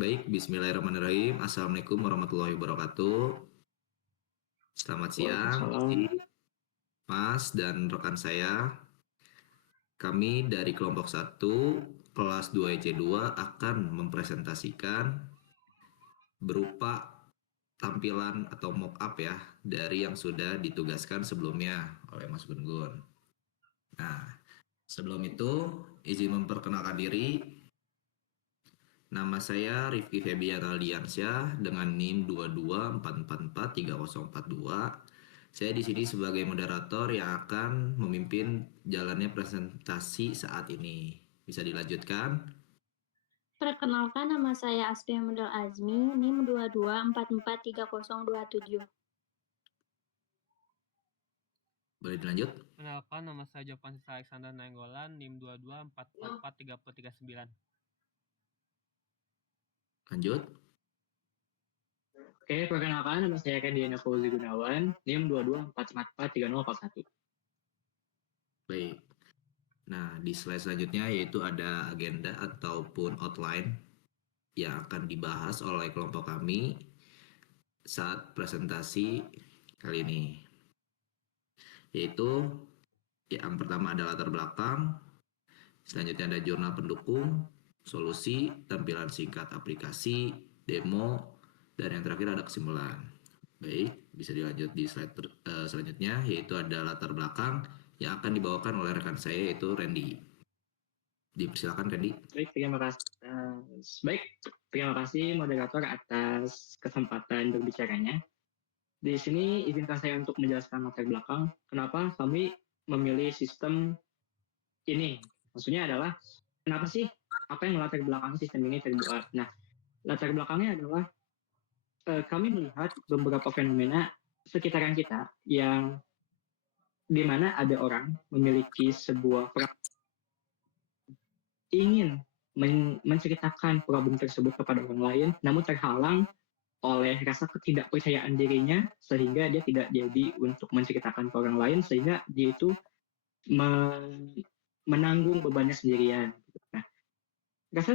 Baik, bismillahirrahmanirrahim. Assalamualaikum warahmatullahi wabarakatuh. Selamat siang, Waalaikumsalam. Mas dan rekan saya. Kami dari kelompok 1, kelas 2 EC2 akan mempresentasikan berupa tampilan atau mock up ya dari yang sudah ditugaskan sebelumnya oleh Mas Gun-Gun. Nah, sebelum itu izin memperkenalkan diri. Nama saya Rifki Febian Aldiansyah dengan NIM 2244430042. Saya di sini sebagai moderator yang akan memimpin jalannya presentasi saat ini. Bisa dilanjutkan? Perkenalkan, nama saya Asfiah Mundal Azmi, NIM 22443027. Boleh dilanjut? Perkenalkan, nama saya Jovan Sisa Alexander Nainggolan, NIM 22444339. Lanjut. Oke, perkenalkan nama saya Kendiana Fauzi Gunawan, NIM 22443041. Baik. Nah, di slide selanjutnya yaitu ada agenda ataupun outline yang akan dibahas oleh kelompok kami saat presentasi kali ini. Yaitu yang pertama ada latar belakang, selanjutnya ada jurnal pendukung, solusi, tampilan singkat aplikasi, demo, dan yang terakhir ada kesimpulan. Baik, bisa dilanjut di slide selanjutnya, yaitu ada latar belakang yang akan dibawakan oleh rekan saya, yaitu Randy. Dipersilakan, Randy. Baik, terima kasih moderator atas kesempatan berbicaranya. Di sini izinkan saya untuk menjelaskan latar belakang kenapa kami memilih sistem ini. Maksudnya adalah kenapa sih apa yang melatar belakang sistem ini terbuat. Nah, latar belakangnya adalah kami melihat beberapa fenomena sekitaran kita yang di mana ada orang memiliki sebuah ingin menceritakan problem tersebut kepada orang lain, namun terhalang oleh rasa ketidakpercayaan dirinya, sehingga dia tidak jadi untuk menceritakan ke orang lain, sehingga dia itu menanggung bebannya sendirian. Nah, rasa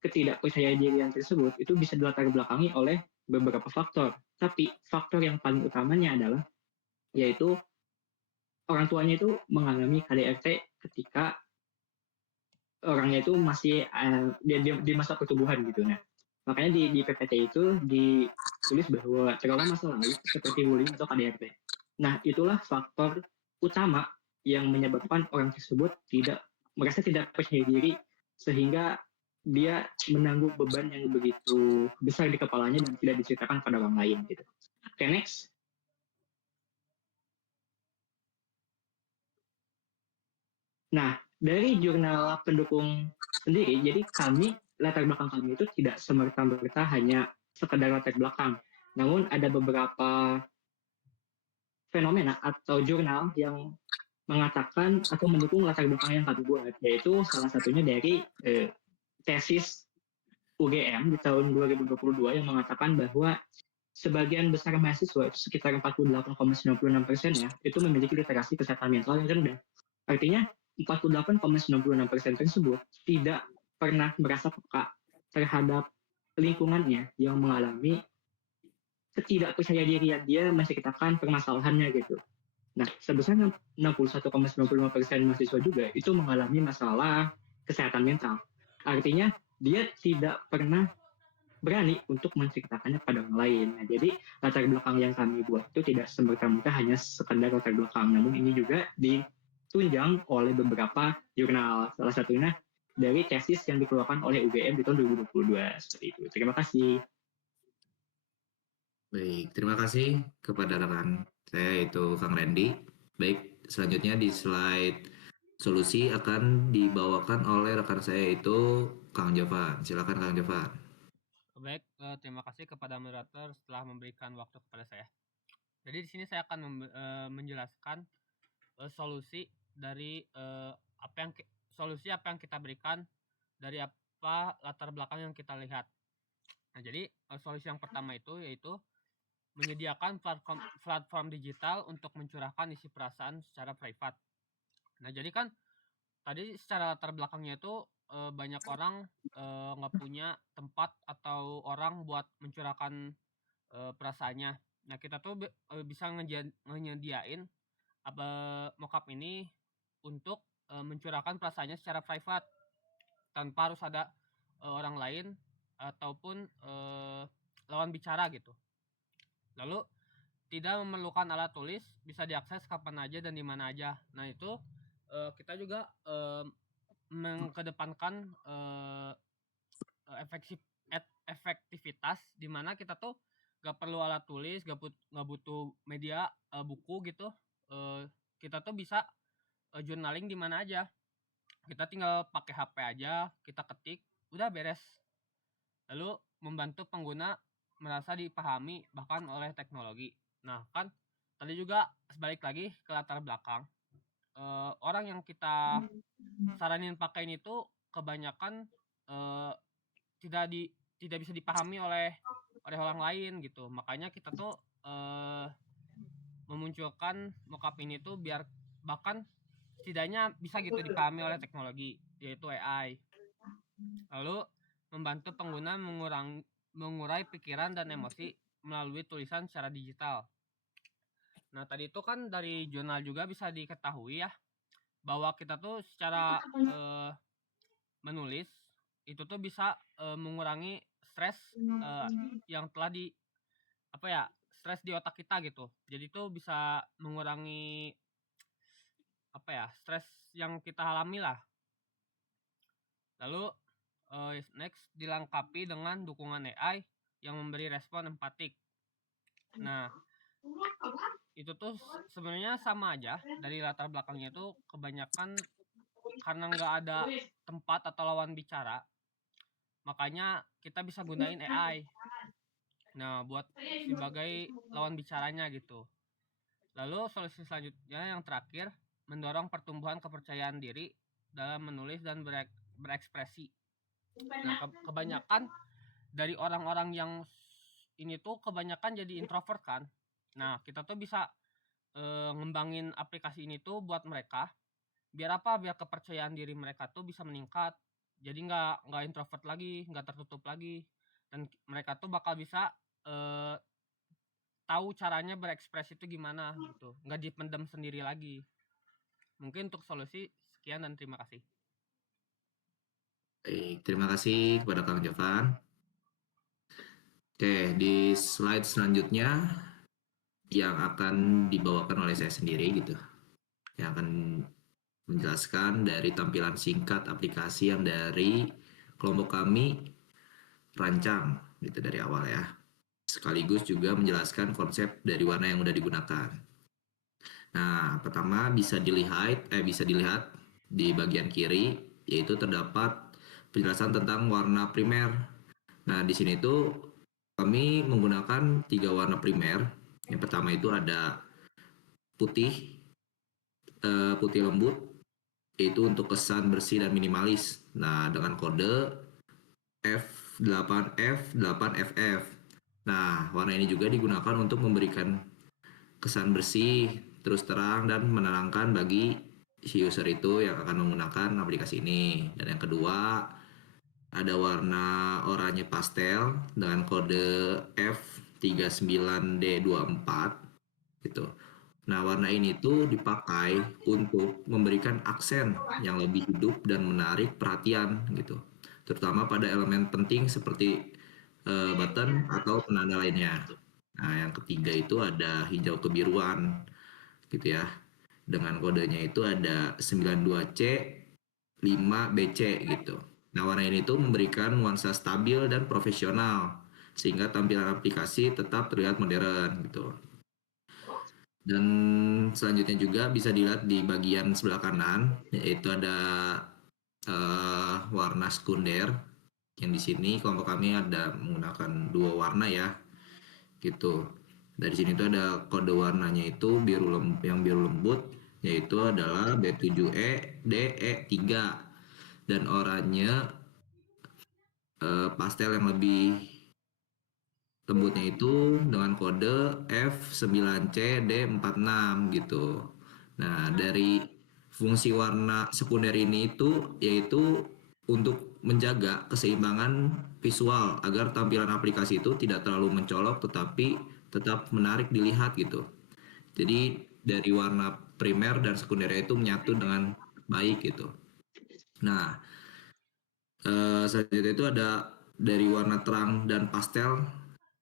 ketidakpercayaan dirian tersebut itu bisa dilatar belakangi oleh beberapa faktor. Tapi faktor yang paling utamanya adalah yaitu orang tuanya itu mengalami KDRT ketika orangnya itu masih di masa pertumbuhan gitu. Nah, makanya di PPT itu ditulis bahwa trauma masa lalu seperti bullying atau KDRT. Nah, itulah faktor utama yang menyebabkan orang tersebut merasa tidak percaya diri sehingga dia menanggung beban yang begitu besar di kepalanya dan tidak diceritakan pada orang lain gitu. Oke, next. Nah, dari jurnal pendukung sendiri, jadi latar belakang kami itu tidak semerta-merta hanya sekedar latar belakang. Namun ada beberapa fenomena atau jurnal yang mengatakan atau mendukung latar belakang yang kami buat, yaitu salah satunya dari tesis UGM di tahun 2022 yang mengatakan bahwa sebagian besar mahasiswa, itu sekitar 48,96% ya, itu memiliki literasi kesehatan mental yang rendah. Artinya 48,96% tersebut tidak pernah merasa peka terhadap lingkungannya yang mengalami ketidakpercaya dirian dia menceritakan permasalahannya gitu. Nah, sebesar 61,95% mahasiswa juga itu mengalami masalah kesehatan mental. Artinya dia tidak pernah berani untuk menceritakannya pada orang lain. Nah, jadi latar belakang yang kami buat itu tidak semerta-merta hanya sekedar latar belakang, namun ini juga ditunjang oleh beberapa jurnal. Salah satunya dari tesis yang dikeluarkan oleh UGM di tahun 2022 seperti itu. Terima kasih. Baik, terima kasih kepada rekan saya yaitu Kang Randy. Baik, selanjutnya di slide solusi akan dibawakan oleh rekan saya yaitu Kang Jovan. Silakan Kang Jovan. Baik, terima kasih kepada moderator setelah memberikan waktu kepada saya. Jadi di sini saya akan menjelaskan solusi dari solusi apa yang kita berikan dari apa latar belakang yang kita lihat. Nah, jadi solusi yang pertama itu yaitu menyediakan platform digital untuk mencurahkan isi perasaan secara privat. Nah, jadi kan tadi secara latar belakangnya itu banyak orang nggak punya tempat atau orang buat mencurahkan perasaannya. Nah, kita tuh bisa nyediain mockup ini untuk mencurahkan perasaannya secara private tanpa harus ada orang lain ataupun lawan bicara gitu. Lalu tidak memerlukan alat tulis, bisa diakses kapan aja dan di mana aja. Nah, itu kita juga mengedepankan efektivitas di mana kita tuh gak perlu alat tulis, gak butuh media buku gitu. Kita tuh bisa journaling di mana aja. Kita tinggal pakai HP aja, kita ketik, udah beres. Lalu membantu pengguna merasa dipahami bahkan oleh teknologi. Nah, kan tadi juga sebalik lagi ke latar belakang. Orang yang kita saranin pakai ini tuh kebanyakan tidak bisa dipahami oleh orang lain gitu. Makanya kita tuh memunculkan mockup ini tuh biar bahkan setidaknya bisa gitu dipahami oleh teknologi, yaitu AI. Lalu membantu pengguna mengurai pikiran dan emosi melalui tulisan secara digital. Nah, tadi itu kan dari jurnal juga bisa diketahui ya bahwa kita tuh secara menulis itu tuh bisa mengurangi stres yang telah stres di otak kita gitu. Jadi tuh bisa mengurangi stres yang kita alami lah. Lalu next dilengkapi dengan dukungan AI yang memberi respon empatik. Nah, itu tuh sebenarnya sama aja dari latar belakangnya itu kebanyakan karena nggak ada tempat atau lawan bicara, makanya kita bisa gunain AI. Nah, buat sebagai lawan bicaranya gitu. Lalu solusi selanjutnya yang terakhir, mendorong pertumbuhan kepercayaan diri dalam menulis dan berekspresi. Nah, kebanyakan dari orang-orang yang ini tuh kebanyakan jadi introvert kan. Nah, kita tuh bisa ngembangin aplikasi ini tuh buat mereka. Biar apa? Biar kepercayaan diri mereka tuh bisa meningkat. Jadi nggak introvert lagi, nggak tertutup lagi. Dan mereka tuh bakal bisa tahu caranya berekspresi itu gimana gitu. Nggak dipendam sendiri lagi. Mungkin untuk solusi sekian dan terima kasih. Baik, terima kasih kepada Kang Jovan. Oke, di slide selanjutnya yang akan dibawakan oleh saya sendiri gitu. Yang akan menjelaskan dari tampilan singkat aplikasi yang dari kelompok kami rancang gitu dari awal ya. Sekaligus juga menjelaskan konsep dari warna yang sudah digunakan. Nah, pertama bisa dilihat di bagian kiri, yaitu terdapat penjelasan tentang warna primer. Nah, di sini tuh kami menggunakan 3 warna primer. Yang pertama itu ada putih lembut, yaitu untuk kesan bersih dan minimalis. Nah, dengan kode F8F8FF. Nah, warna ini juga digunakan untuk memberikan kesan bersih, terus terang, dan menenangkan bagi si user itu yang akan menggunakan aplikasi ini. Dan yang kedua, ada warna oranye pastel dengan kode F39D24 gitu. Nah, warna ini tuh dipakai untuk memberikan aksen yang lebih hidup dan menarik perhatian gitu. Terutama pada elemen penting seperti button atau penanda lainnya. Nah, yang ketiga itu ada hijau kebiruan gitu ya. Dengan kodenya itu ada 92C5BC gitu. Nah, warna ini tuh memberikan nuansa stabil dan profesional sehingga tampilan aplikasi tetap terlihat modern gitu. Dan selanjutnya juga bisa dilihat di bagian sebelah kanan, yaitu ada warna sekunder. Yang di sini kelompok kami ada menggunakan 2 warna ya, gitu. Dari sini tuh ada kode warnanya itu yang biru lembut, yaitu adalah B7E DE3, dan oranye pastel yang lebih lembutnya itu dengan kode F9CD46 gitu. Nah, dari fungsi warna sekunder ini itu yaitu untuk menjaga keseimbangan visual agar tampilan aplikasi itu tidak terlalu mencolok tetapi tetap menarik dilihat gitu. Jadi dari warna primer dan sekundernya itu menyatu dengan baik gitu. Nah, selanjutnya itu ada dari warna terang dan pastel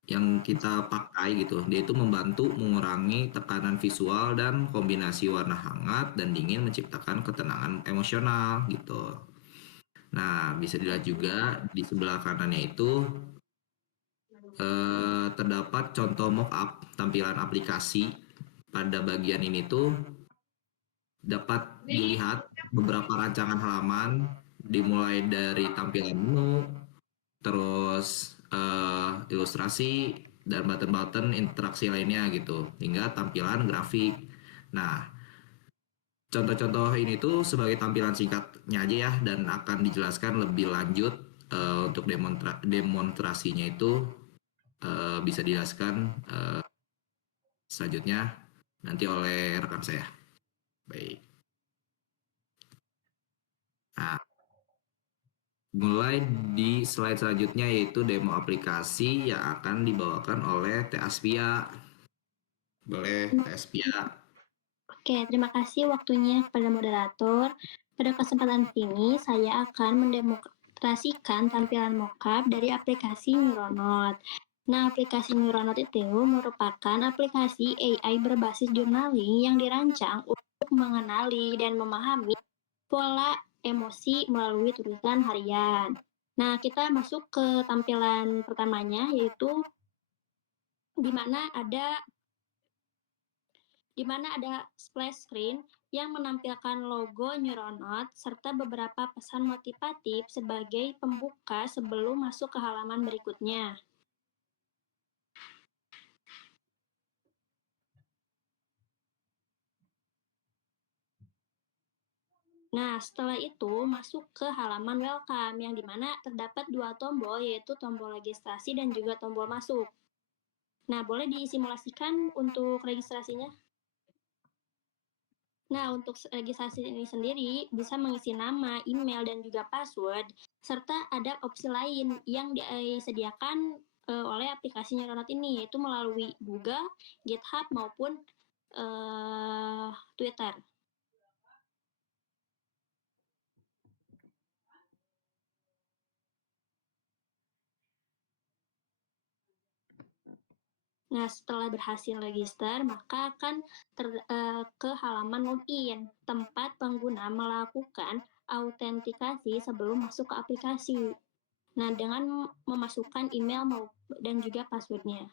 yang kita pakai gitu. Dia itu membantu mengurangi tekanan visual dan kombinasi warna hangat dan dingin menciptakan ketenangan emosional gitu. Nah, bisa dilihat juga di sebelah kanannya itu terdapat contoh mockup tampilan aplikasi. Pada bagian ini tuh dapat dilihat beberapa rancangan halaman dimulai dari tampilan menu, terus ilustrasi dan button-button interaksi lainnya gitu, hingga tampilan grafik. Nah, contoh-contoh ini tuh sebagai tampilan singkatnya aja ya, dan akan dijelaskan lebih lanjut untuk demonstrasinya itu bisa dijelaskan selanjutnya nanti oleh rekan saya. Baik. Nah, mulai di slide selanjutnya yaitu demo aplikasi yang akan dibawakan oleh Teh Aspia. Boleh Teh Aspia. Oke, terima kasih waktunya kepada moderator. Pada kesempatan ini, saya akan mendemonstrasikan tampilan mockup dari aplikasi Neuronote. Nah, aplikasi Neuronote itu merupakan aplikasi AI berbasis journaling yang dirancang untuk mengenali dan memahami pola emosi melalui tulisan harian. Nah, kita masuk ke tampilan pertamanya, yaitu di mana ada splash screen yang menampilkan logo Neuronote serta beberapa pesan motivatif sebagai pembuka sebelum masuk ke halaman berikutnya. Nah, setelah itu masuk ke halaman welcome yang dimana terdapat dua tombol, yaitu tombol registrasi dan juga tombol masuk. Nah, boleh disimulasikan untuk registrasinya? Nah, untuk registrasi ini sendiri bisa mengisi nama, email, dan juga password, serta ada opsi lain yang disediakan oleh aplikasi Neuronote ini, yaitu melalui Google, GitHub, maupun Twitter. Nah, setelah berhasil register, maka akan ke halaman login, tempat pengguna melakukan autentikasi sebelum masuk ke aplikasi. Nah, dengan memasukkan email dan juga passwordnya.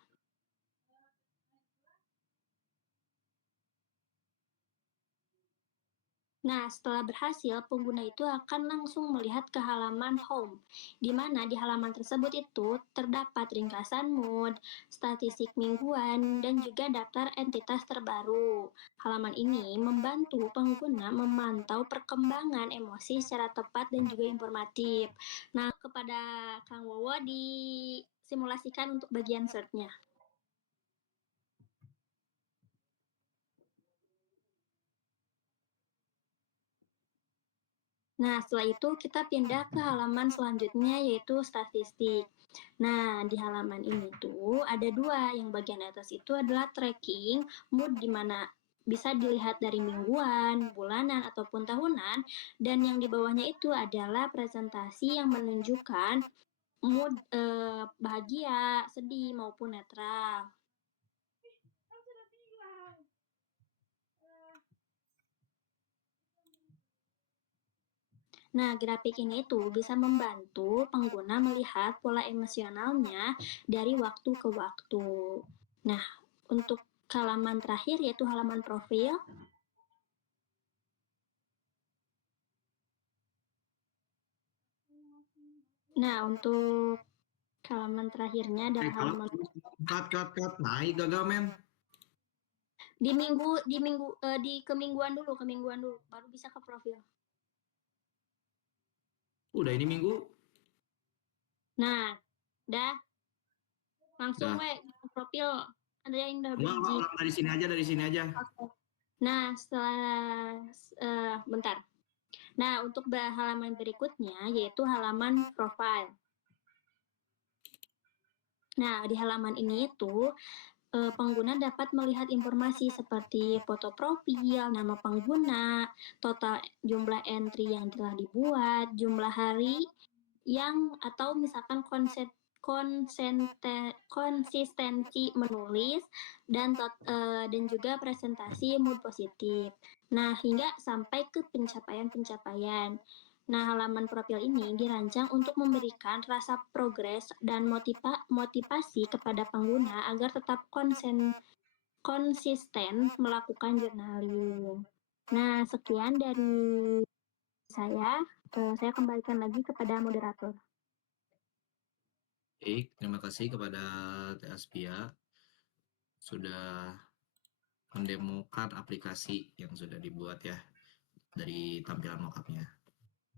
Nah, setelah berhasil, pengguna itu akan langsung melihat ke halaman home, di mana di halaman tersebut itu terdapat ringkasan mood, statistik mingguan, dan juga daftar entitas terbaru. Halaman ini membantu pengguna memantau perkembangan emosi secara tepat dan juga informatif. Nah, kepada Kang Wowo disimulasikan untuk bagian search-nya. Nah, setelah itu kita pindah ke halaman selanjutnya yaitu statistik. Nah, di halaman ini tuh ada dua. Yang bagian atas itu adalah tracking mood di mana bisa dilihat dari mingguan, bulanan, ataupun tahunan. Dan yang di bawahnya itu adalah presentasi yang menunjukkan mood bahagia, sedih, maupun netral. Nah, grafik ini tuh bisa membantu pengguna melihat pola emosionalnya dari waktu ke waktu. Nah, untuk halaman terakhir yaitu halaman profil. Nah, untuk halaman terakhirnya adalah halaman Cut. Naik gagal men. kemingguan dulu, baru bisa ke profil. Udah ini minggu. Nah, dah. Langsung Dah. ke profil. Ada yang udah biji. Dari sini aja. Okay. Nah, setelah bentar. Nah, untuk halaman berikutnya yaitu halaman profile. Nah, di halaman ini itu pengguna dapat melihat informasi seperti foto profil, nama pengguna, total jumlah entry yang telah dibuat, jumlah hari yang atau misalkan konsistensi menulis dan juga presentasi mood positif. Nah, hingga sampai ke pencapaian-pencapaian. Nah, halaman profil ini dirancang untuk memberikan rasa progres dan motivasi kepada pengguna agar tetap konsisten melakukan journaling. Nah, sekian dari saya. Saya kembalikan lagi kepada moderator. Baik, terima kasih kepada Teh Aspia sudah mendemokan aplikasi yang sudah dibuat ya dari tampilan mockupnya.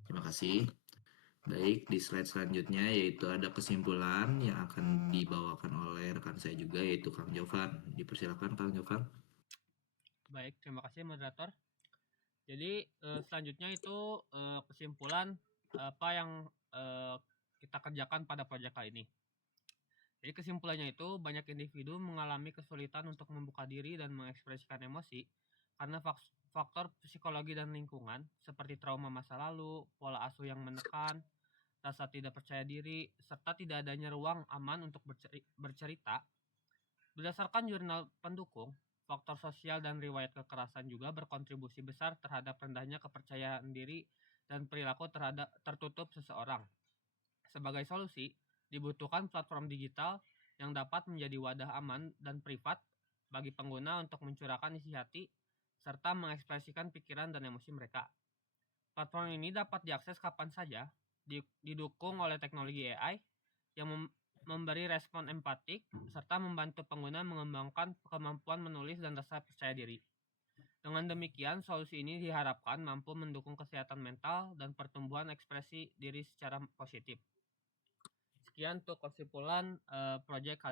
Terima kasih. Baik, di slide selanjutnya yaitu ada kesimpulan yang akan dibawakan oleh rekan saya juga yaitu Kang Jovan. Dipersilakan Kang Jovan. Baik, terima kasih moderator. Jadi selanjutnya itu kesimpulan apa yang kita kerjakan pada proyek kali ini. Jadi kesimpulannya itu banyak individu mengalami kesulitan untuk membuka diri dan mengekspresikan emosi karena faktor psikologi dan lingkungan seperti trauma masa lalu, pola asuh yang menekan, rasa tidak percaya diri, serta tidak adanya ruang aman untuk bercerita. Berdasarkan jurnal pendukung, faktor sosial dan riwayat kekerasan juga berkontribusi besar terhadap rendahnya kepercayaan diri dan perilaku tertutup seseorang. Sebagai solusi, dibutuhkan platform digital yang dapat menjadi wadah aman dan privat bagi pengguna untuk mencurahkan isi hati serta mengekspresikan pikiran dan emosi mereka. Platform ini dapat diakses kapan saja, didukung oleh teknologi AI yang memberi respon empatik serta membantu pengguna mengembangkan kemampuan menulis dan rasa percaya diri. Dengan demikian, solusi ini diharapkan mampu mendukung kesehatan mental dan pertumbuhan ekspresi diri secara positif. Sekian untuk kesimpulan proyek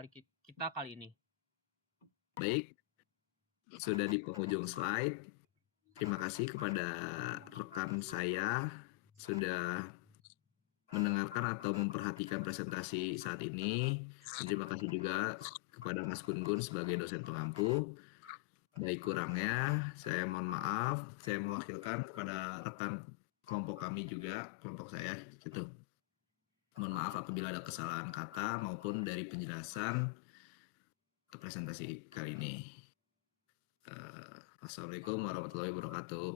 kita kali ini. Baik, sudah di penghujung slide. Terima kasih kepada rekan saya sudah mendengarkan atau memperhatikan presentasi saat ini. Dan terima kasih juga kepada Mas Gun-Gun sebagai dosen pengampu. Baik kurangnya, saya mohon maaf. Saya mewakilkan kepada rekan kelompok kami juga, kelompok saya gitu. Mohon maaf apabila ada kesalahan kata maupun dari penjelasan presentasi kali ini. Assalamualaikum warahmatullahi wabarakatuh.